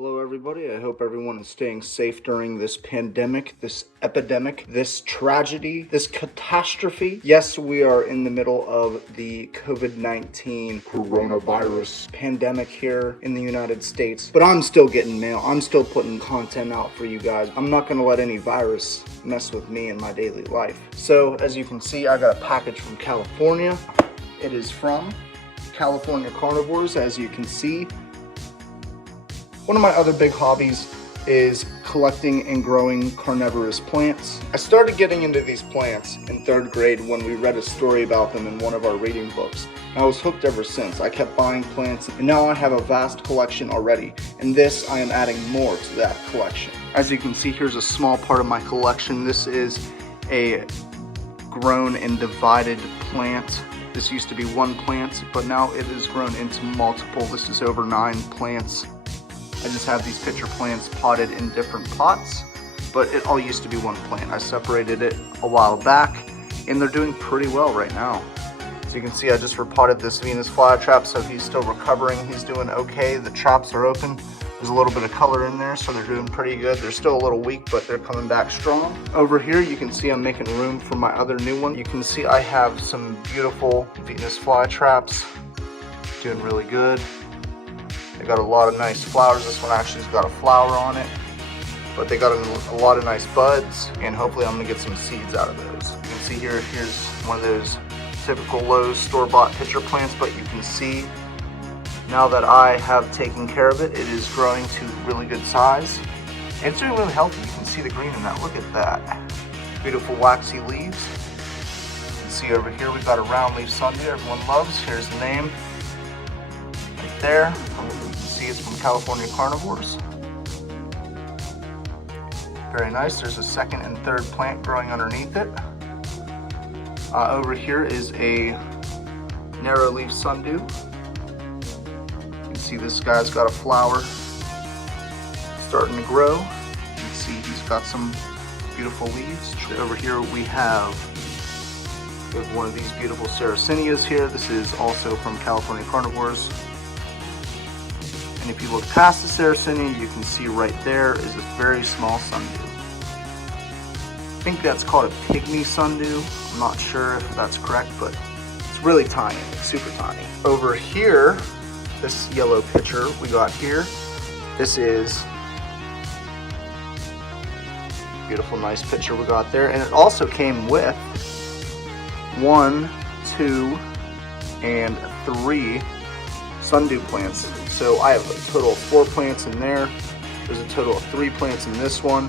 Hello everybody, I hope everyone is staying safe during this pandemic, this epidemic, this tragedy, this catastrophe. Yes, we are in the middle of the COVID-19 coronavirus pandemic here in the United States, but I'm still getting mail. I'm still putting content out for you guys. I'm not gonna let any virus mess with me in my daily life. So as you can see, I got a package from California. It is from California Carnivores, as you can see. One of my other big hobbies is collecting and growing carnivorous plants. I started getting into these plants in 3rd grade when we read a story about them in one of our reading books. And I was hooked ever since. I kept buying plants and now I have a vast collection already. And this, I am adding more to that collection. As you can see, here's a small part of my collection. This is a grown and divided plant. This used to be one plant, but now it has grown into multiple. This is over 9 plants. I just have these pitcher plants potted in different pots, but it all used to be one plant. I separated it a while back, and they're doing pretty well right now. So you can see I just repotted this Venus Flytrap, so he's still recovering. He's doing okay. The traps are open. There's a little bit of color in there, so they're doing pretty good. They're still a little weak, but they're coming back strong. Over here, you can see I'm making room for my other new one. You can see I have some beautiful Venus Flytraps, doing really good. They got a lot of nice flowers. This one actually has got a flower on it, but they got a lot of nice buds, and hopefully I'm gonna get some seeds out of those. You can see here's one of those typical Lowe's store-bought pitcher plants, but you can see now that I have taken care of it, it is growing to really good size. And it's doing really healthy. You can see the green in that. Look at that. Beautiful waxy leaves. You can see over here we've got a round leaf sundew everyone loves. Here's the name right there. You can see it's from California Carnivores. Very nice. There's a 2nd and 3rd plant growing underneath it. Over here is a narrow leaf sundew. You can see this guy's got a flower starting to grow. You can see he's got some beautiful leaves. Over here we have one of these beautiful Sarracenias here. This is also from California Carnivores. And if you look past the Sarracenia, you can see right there is a very small sundew. I think that's called a pygmy sundew. I'm not sure if that's correct, but it's really tiny, like super tiny. Over here, this yellow pitcher we got here, this is a beautiful, nice pitcher we got there. And it also came with 1, 2, and 3 sundew plants. So I have a total of 4 plants in there. There's a total of 3 plants in this one.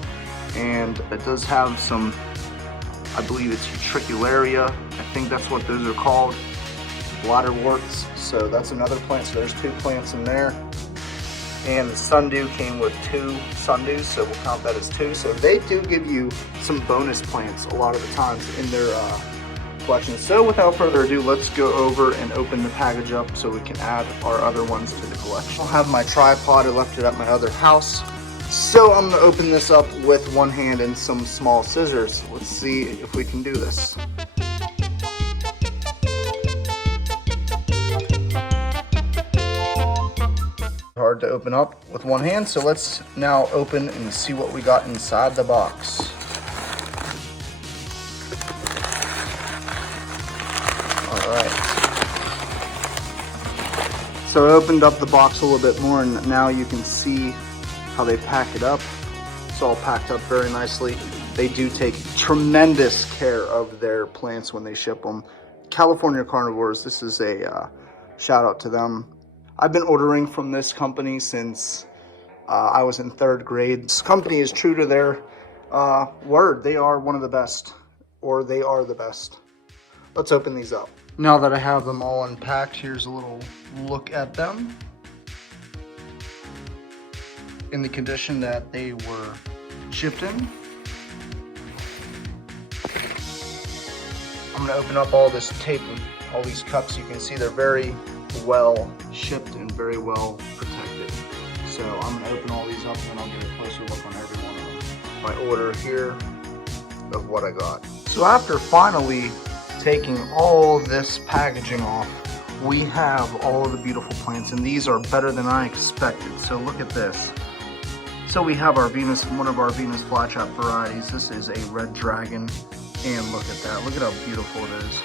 And it does have some, I believe it's Utricularia. I think that's what those are called. Bladderworts. So that's another plant. So there's 2 plants in there. And the sundew came with 2 sundews, so we'll count that as 2. So they do give you some bonus plants a lot of the times in their collection. So without further ado, let's go over and open the package up so we can add our other ones to the collection. I'll have my tripod. I left it at my other house. So I'm gonna open this up with one hand and some small scissors. Let's see if we can do this. Hard to open up with one hand, so let's now open and see what we got inside the box. Alright. So I opened up the box a little bit more, and now you can see how they pack it up. It's all packed up very nicely. They do take tremendous care of their plants when they ship them. California Carnivores, this is a shout out to them. I've been ordering from this company since I was in 3rd grade. This company is true to their word. They are one of the best, or they are the best. Let's open these up. Now that I have them all unpacked, here's a little look at them in the condition that they were shipped in. I'm gonna open up all this tape and all these cups. You can see they're very well shipped and very well protected. So I'm gonna open all these up and I'll get a closer look on every one of them. My order here of what I got. So after finally taking all this packaging off, we have all of the beautiful plants, and these are better than I expected. So look at this. So we have our Venus, one of our Venus Flytrap varieties. This is a red dragon, and look at that. Look at how beautiful it is.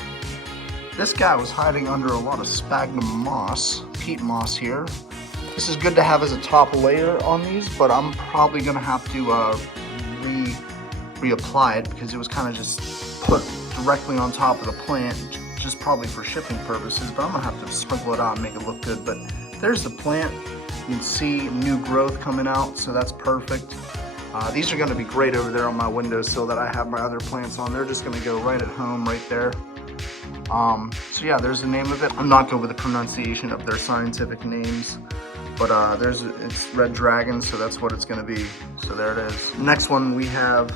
This guy was hiding under a lot of sphagnum moss, peat moss here. This is good to have as a top layer on these, but I'm probably gonna have to reapply it because it was kind of just put directly on top of the plant, just probably for shipping purposes, but I'm gonna have to sprinkle it out and make it look good. But there's the plant. You can see new growth coming out, so that's perfect. These are gonna be great over there on my windowsill that I have my other plants on. They're just gonna go right at home right there. So yeah, there's the name of it. I'm not good with the pronunciation of their scientific names, but it's red dragon, so that's what it's gonna be. So there it is. Next one we have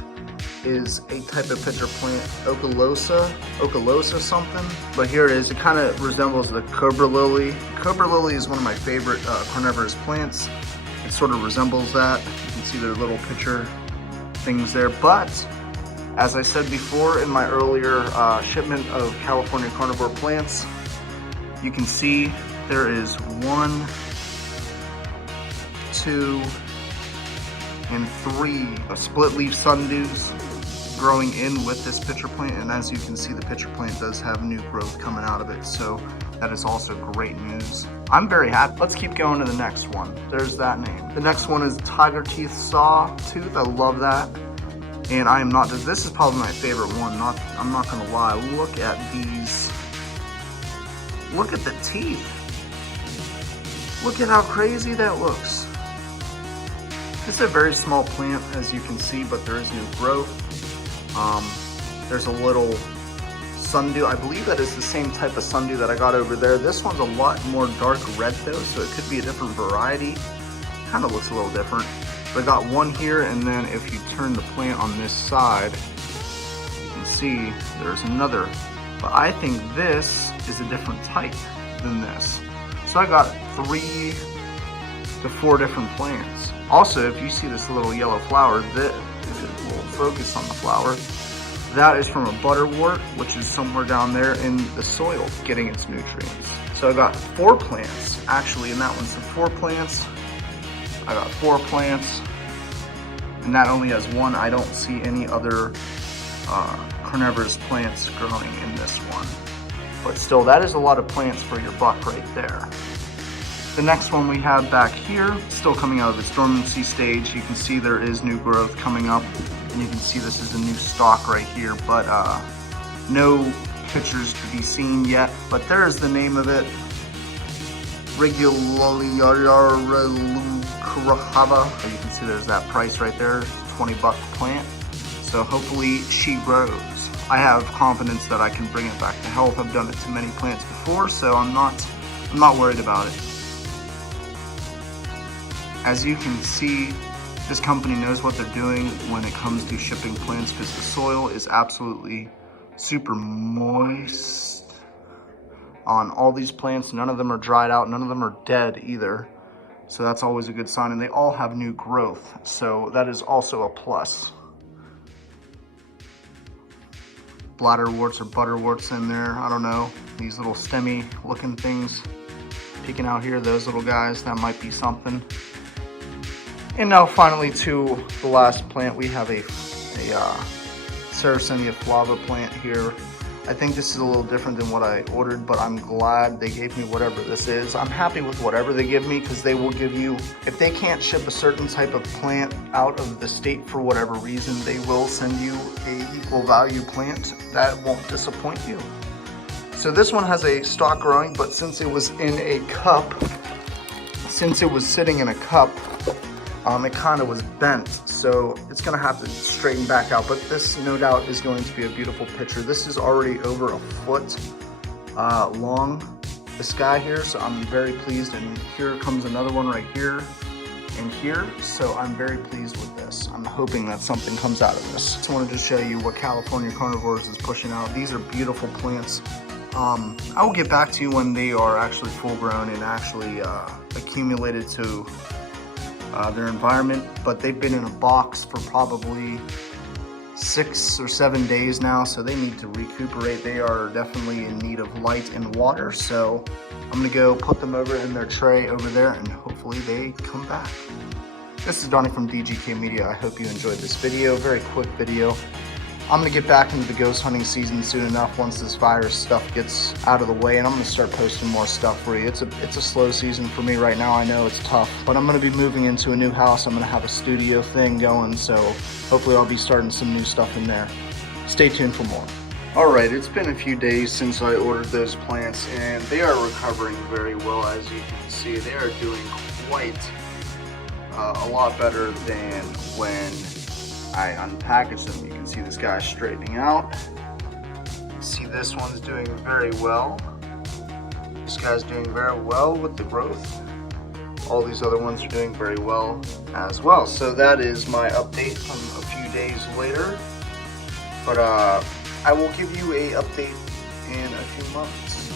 is a type of pitcher plant, Ocelosa something. But here it is. It kind of resembles the cobra lily. Cobra lily is one of my favorite carnivorous plants. It sort of resembles that. You can see their little pitcher things there. But as I said before in my earlier shipment of California carnivore plants, you can see there is 1, 2, and 3 split leaf sundews growing in with this pitcher plant, and as you can see, the pitcher plant does have new growth coming out of it, so that is also great news. I'm very happy. Let's keep going to the next one. There's that name. The next one is tiger teeth sawtooth. I love that, and I am not, this is probably my favorite one. I'm not gonna lie. Look at these. Look at the teeth. Look at how crazy that looks. It's a very small plant, as you can see, but there is new growth. There's a little sundew. I believe that is the same type of sundew that I got over there. This one's a lot more dark red though, so it could be a different variety. Kind of looks a little different. But I got one here, and then if you turn the plant on this side, you can see there's another. But I think this is a different type than this. So I got 3 to 4 different plants. Also, if you see this little yellow flower, we'll focus on the flower. That is from a butterwort, which is somewhere down there in the soil getting its nutrients. So I got 4 plants, actually, in that one. So 4 plants. I got 4 plants, and that only has 1. I don't see any other carnivorous plants growing in this one. But still, that is a lot of plants for your buck right there. The next one we have back here, still coming out of its dormancy stage. You can see there is new growth coming up, and you can see this is a new stalk right here, but no pictures to be seen yet. But there is the name of it, Kaurava. So you can see there's that price right there, $20 plant. So hopefully she grows. I have confidence that I can bring it back to health. I've done it to many plants before, so I'm not worried about it. As you can see, this company knows what they're doing when it comes to shipping plants, because the soil is absolutely super moist on all these plants. None of them are dried out, none of them are dead either. So that's always a good sign, and they all have new growth. So that is also a plus. Bladderworts or butterworts in there, I don't know. These little stemmy looking things peeking out here, those little guys, that might be something. And now finally to the last plant, we have a Sarracenia Flava plant here. I think this is a little different than what I ordered, but I'm glad they gave me whatever this is. I'm happy with whatever they give me, because they will give you, if they can't ship a certain type of plant out of the state for whatever reason, they will send you a equal value plant that won't disappoint you. So this one has a stalk growing, but since it was in a cup, since it was sitting in a cup, it kind of was bent, so it's gonna have to straighten back out. But this, no doubt, is going to be a beautiful picture. This is already over a foot long, this guy here, so I'm very pleased. And here comes another one right here and here, so I'm very pleased with this. I'm hoping that something comes out of this. Just wanted to show you what California Carnivores is pushing out. These are beautiful plants. I will get back to you when they are actually full grown and actually accumulated to their environment, but they've been in a box for probably 6 or 7 days now, so they need to recuperate. They are definitely in need of light and water, so I'm gonna go put them over in their tray over there, and hopefully they come back. This is Donnie from DGK Media. I hope you enjoyed this video. Very quick video. I'm going to get back into the ghost hunting season soon enough once this virus stuff gets out of the way, and I'm going to start posting more stuff for you. It's a slow season for me right now. I know it's tough, but I'm going to be moving into a new house. I'm going to have a studio thing going, so hopefully I'll be starting some new stuff in there. Stay tuned for more. Alright, it's been a few days since I ordered those plants, and they are recovering very well. As you can see, they are doing quite a lot better than when I unpackaged them. You can see this guy straightening out. You see this one's doing very well. This guy's doing very well with the growth. All these other ones are doing very well as well. So that is my update from a few days later. But I will give you a update in a few months.